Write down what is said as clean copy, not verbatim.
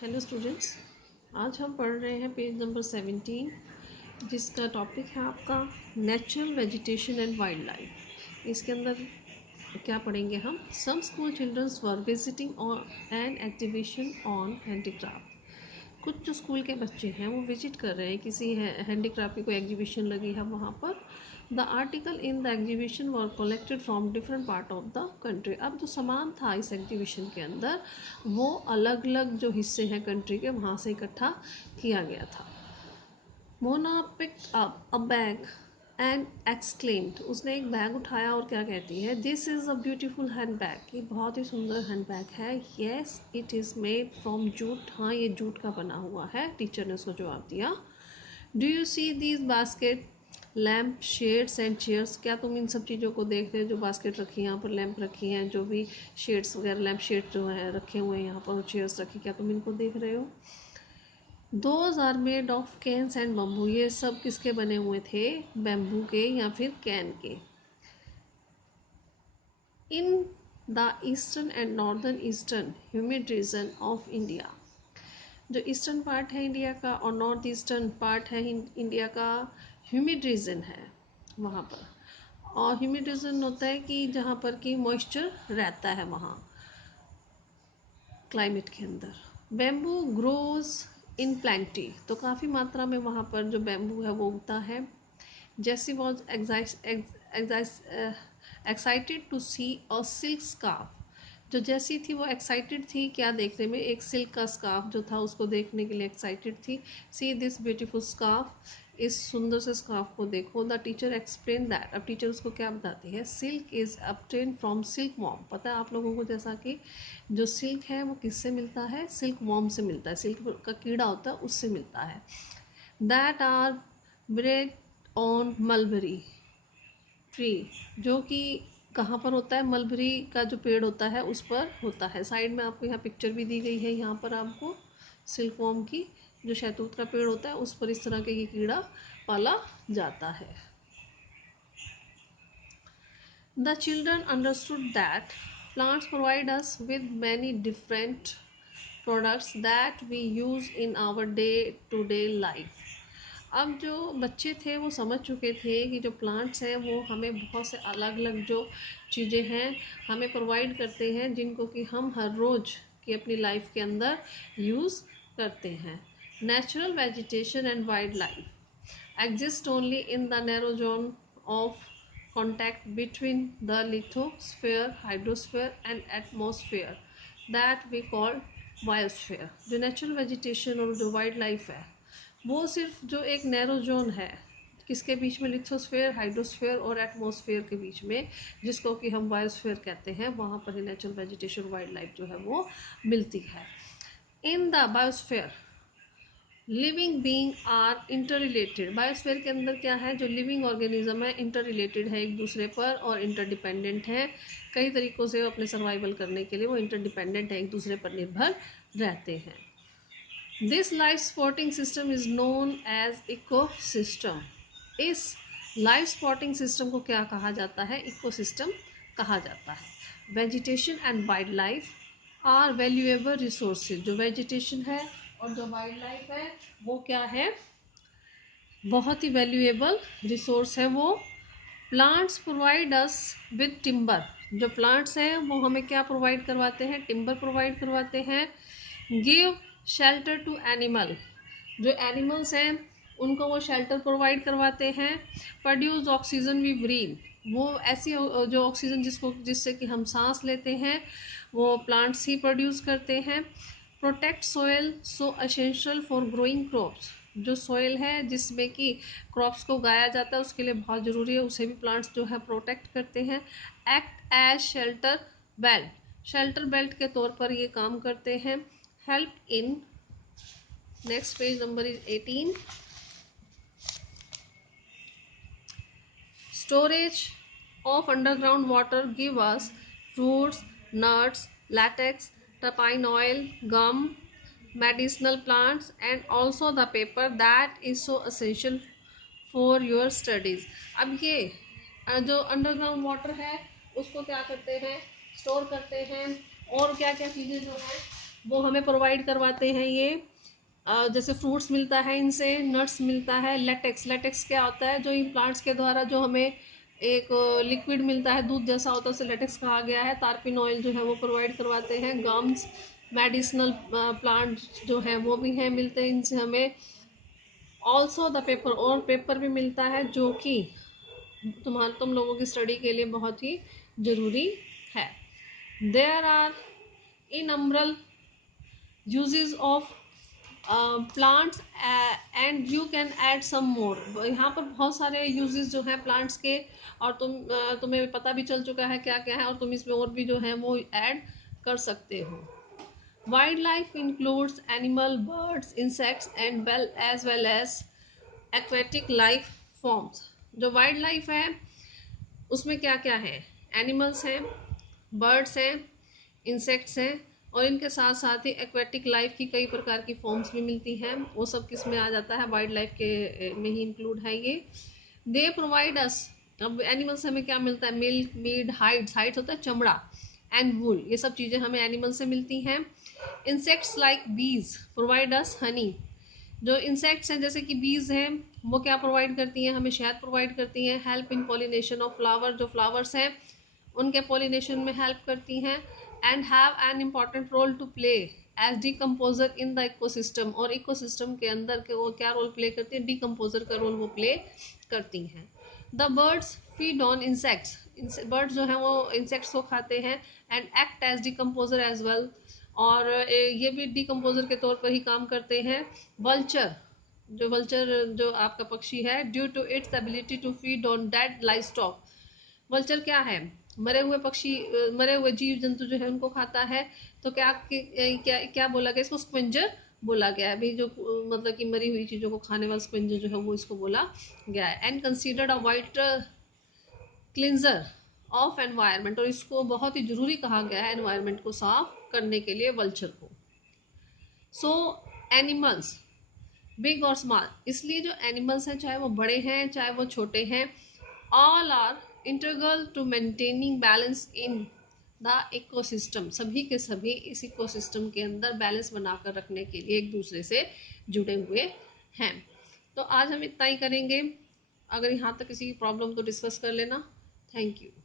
Hello students, आज हम पढ़ रहे हैं पेज नंबर 17 जिसका टॉपिक है आपका natural vegetation and wild life. इसके अंदर क्या पढ़ेंगे हम? Some school childrens were visiting on an exhibition on handicraft. कुछ जो स्कूल के बच्चे हैं वो विजिट कर रहे हैं, किसी हैंडीक्राफ्ट की कोई एग्जीबिशन लगी है वहाँ पर। The article in the exhibition were collected from different part of the country. अब जो सामान था इस एग्जीबिशन के अंदर वो अलग अलग जो हिस्से हैं कंट्री के वहाँ से इकट्ठा किया गया था। Mona picked up a bag and exclaimed. उसने एक बैग उठाया और क्या कहती है, this is a beautiful hand bag. ये बहुत ही सुंदर हैंड बैग है। Yes it is made from jute. हाँ, ये जूट का बना हुआ है। टीचर ने उसको जवाब दिया। Do you see these basket lamp shades and chairs. क्या तुम इन सब चीज़ों को देख रहे हो? जो बास्केट रखी है यहाँ पर, लैंप रखी हैं, जो भी शेड्स वगैरह लैम्प शेड जो है रखे हुए हैं यहाँ पर, चेयर्स रखी, क्या तुम इनको देख रहे हो? Those are made of canes and bamboo. ये सब किसके बने हुए थे? बैम्बू के या फिर कैन के। In the eastern and northern eastern humid region of India. जो ईस्टर्न पार्ट है इंडिया का और नॉर्थ ईस्टर्न पार्ट है इंडिया का, ह्यूमिड रीजन है वहाँ पर। और ह्यूमिड रीजन होता है कि जहाँ पर कि मॉइस्चर रहता है वहाँ क्लाइमेट के अंदर। Bamboo grows in plenty. तो काफ़ी मात्रा में वहाँ पर जो बैम्बू है वो उगता है। Jessie was excited to see a silk scarf. जो जैसी थी वो एक्साइटेड थी क्या देखने में? एक सिल्क का स्कार्फ जो था उसको देखने के लिए एक्साइटेड थी। See this beautiful scarf. इस सुंदर से स्कार्फ को देखो। The teacher explain that. अब टीचर उसको क्या बताती है? Silk is obtained from silk worm. पता है आप लोगों को, जैसा कि जो सिल्क है वो किससे मिलता है? सिल्क वॉर्म से मिलता है। सिल्क का कीड़ा होता है उससे मिलता है। That are bred on mulberry tree. जो कि कहाँ पर होता है? मलबरी का जो पेड़ होता है उस पर होता है। साइड में आपको यहाँ पिक्चर भी दी गई है। यहाँ पर आपको सिल्क वॉर्म की जो शहतूत का पेड़ होता है उस पर इस तरह के ये कीड़ा पाला जाता है। The children understood that plants provide us with many different products that we use in our day-to-day life. अब जो बच्चे थे वो समझ चुके थे कि जो प्लांट्स हैं वो हमें बहुत से अलग अलग जो चीज़ें हैं हमें प्रोवाइड करते हैं, जिनको कि हम हर रोज़ की अपनी लाइफ के अंदर यूज़ करते हैं। Natural vegetation and wild life exist only in the narrow zone of contact between the lithosphere, hydrosphere and atmosphere that we call biosphere. जो नेचुरल वेजिटेशन और जो वाइल्ड लाइफ है वो सिर्फ जो एक नैरो जोन है किसके बीच में? लिथोस्फेयर, हाइड्रोस्फेयर और एटमॉस्फेयर के बीच में, जिसको कि हम बायोस्फेयर कहते हैं, वहाँ पर ही नेचुरल वेजिटेशन वाइल्ड लाइफ जो है वो मिलती है। In the biosphere living being are interrelated. Biosphere के अंदर क्या है? जो लिविंग ऑर्गेनिज्म है इंटर रिलेटेड है एक दूसरे पर और इंटरडिपेंडेंट है। कई तरीक़ों से अपने सर्वाइवल करने के लिए वो इंटरडिपेंडेंट है, एक दूसरे पर निर्भर रहते हैं। This life supporting system is known as ecosystem. इस लाइफ सपोर्टिंग सिस्टम को क्या कहा जाता है? इकोसिस्टम कहा जाता है। Vegetation and wild life are valuable resources. जो वेजिटेशन है और जो वाइल्ड लाइफ है वो क्या है? बहुत ही वैल्यूएबल रिसोर्स है वो। Plants provide us with timber. जो प्लांट्स हैं वो हमें क्या प्रोवाइड करवाते हैं? टिम्बर प्रोवाइड करवाते हैं। Give shelter to animal. जो एनिमल्स हैं उनको वो शेल्टर प्रोवाइड करवाते हैं। Produce oxygen we breathe. वो ऐसी जो ऑक्सीजन जिससे कि हम सांस लेते हैं वो प्लांट्स ही प्रोड्यूस करते हैं। Protect soil so essential for growing crops. जो सोयल है जिसमें कि क्रॉप्स को उगाया जाता है उसके लिए बहुत ज़रूरी है, उसे भी प्लांट्स जो है प्रोटेक्ट करते हैं। Act as shelter belt. Shelter belt के तौर पर ये काम करते हैं। Help in, next page number is 18, storage of underground water give us fruits, nuts, latex, terpene oil, gum, medicinal plants and also the paper that is so essential for your studies. अब ये जो underground water है उसको क्या करते हैं? Store करते हैं। और क्या क्या चीज़ें जो है वो हमें प्रोवाइड करवाते हैं ये। जैसे फ्रूट्स मिलता है इनसे, नट्स मिलता है। लेटेक्स, लेटेक्स क्या होता है, जो इन प्लांट्स के द्वारा जो हमें एक लिक्विड मिलता है, दूध जैसा होता है, उसे लेटेक्स कहा गया है। तारपिन ऑयल जो है वो प्रोवाइड करवाते हैं। गम्स, मेडिसिनल प्लांट जो है वो भी हैं, मिलते हैं इनसे हमें। ऑल्सो द पेपर, और पेपर भी मिलता है जो कि तुम लोगों की स्टडी के लिए बहुत ही ज़रूरी है। There are innumerable uses of plants and you can add some more। यहाँ पर बहुत सारे uses जो हैं plants के, और तुम्हें पता भी चल चुका है क्या क्या है, और तुम इसमें और भी जो है वो ऐड कर सकते हो। Wild life includes animal, birds, insects and well as aquatic life forms। जो वाइल्ड लाइफ है उसमें क्या क्या है, एनिमल्स हैं, बर्ड्स हैं, इंसेक्ट्स हैं, और इनके साथ साथ ही एक्वेटिक लाइफ की कई प्रकार की फॉर्म्स भी मिलती हैं। वो सब किस में आ जाता है, वाइल्ड लाइफ के में ही इंक्लूड है ये। दे प्रोवाइड अस, अब एनिमल से हमें क्या मिलता है, मिल्क, मीट, हाइड्स, हाइड्स होता है चमड़ा, एंड वूल, ये सब चीज़ें हमें एनिमल से मिलती हैं। इंसेक्ट्स लाइक बीज प्रोवाइड अस हनी। जो इंसेक्ट्स हैं जैसे कि बीज हैं, वो क्या प्रोवाइड करती हैं, हमें शहद प्रोवाइड करती हैं। Help in pollination of flower, जो फ्लावर्स हैं उनके पॉलिनेशन में हेल्प करती हैं। And have an important role to play as decomposer in the ecosystem, और इकोसिस्टम के अंदर के वो क्या रोल प्ले करती हैं, डिकम्पोजर का रोल वो प्ले करती हैं। The birds feed on insects, birds जो हैं वो इंसेक्ट्स को खाते हैं। And act as decomposer as well, और ये भी डिकम्पोजर के तौर पर ही काम करते हैं। वल्चर, जो वल्चर जो आपका पक्षी है, due to its ability to feed on dead livestock. Vulture क्या है, मरे हुए पक्षी, मरे हुए जीव जंतु जो है उनको खाता है। तो क्या क्या बोला गया इसको, स्क्वेंजर बोला गया है अभी, जो मतलब कि मरी हुई चीज़ों को खाने वाला स्क्वेंजर जो है वो इसको बोला गया है। And considered a white cleanser of environment, और इसको बहुत ही ज़रूरी कहा गया है एनवायरनमेंट को साफ करने के लिए वल्चर को। सो एनिमल्स बिग और स्मॉल, इसलिए जो एनिमल्स हैं चाहे वो बड़े हैं चाहे वो छोटे हैं, all are integral to maintaining balance in the ecosystem, सभी के सभी इस इकोसिस्टम के अंदर बैलेंस बनाकर रखने के लिए एक दूसरे से जुड़े हुए हैं। तो आज हम इतना ही करेंगे। अगर यहाँ तक किसी की प्रॉब्लम तो डिस्कस कर लेना। Thank you.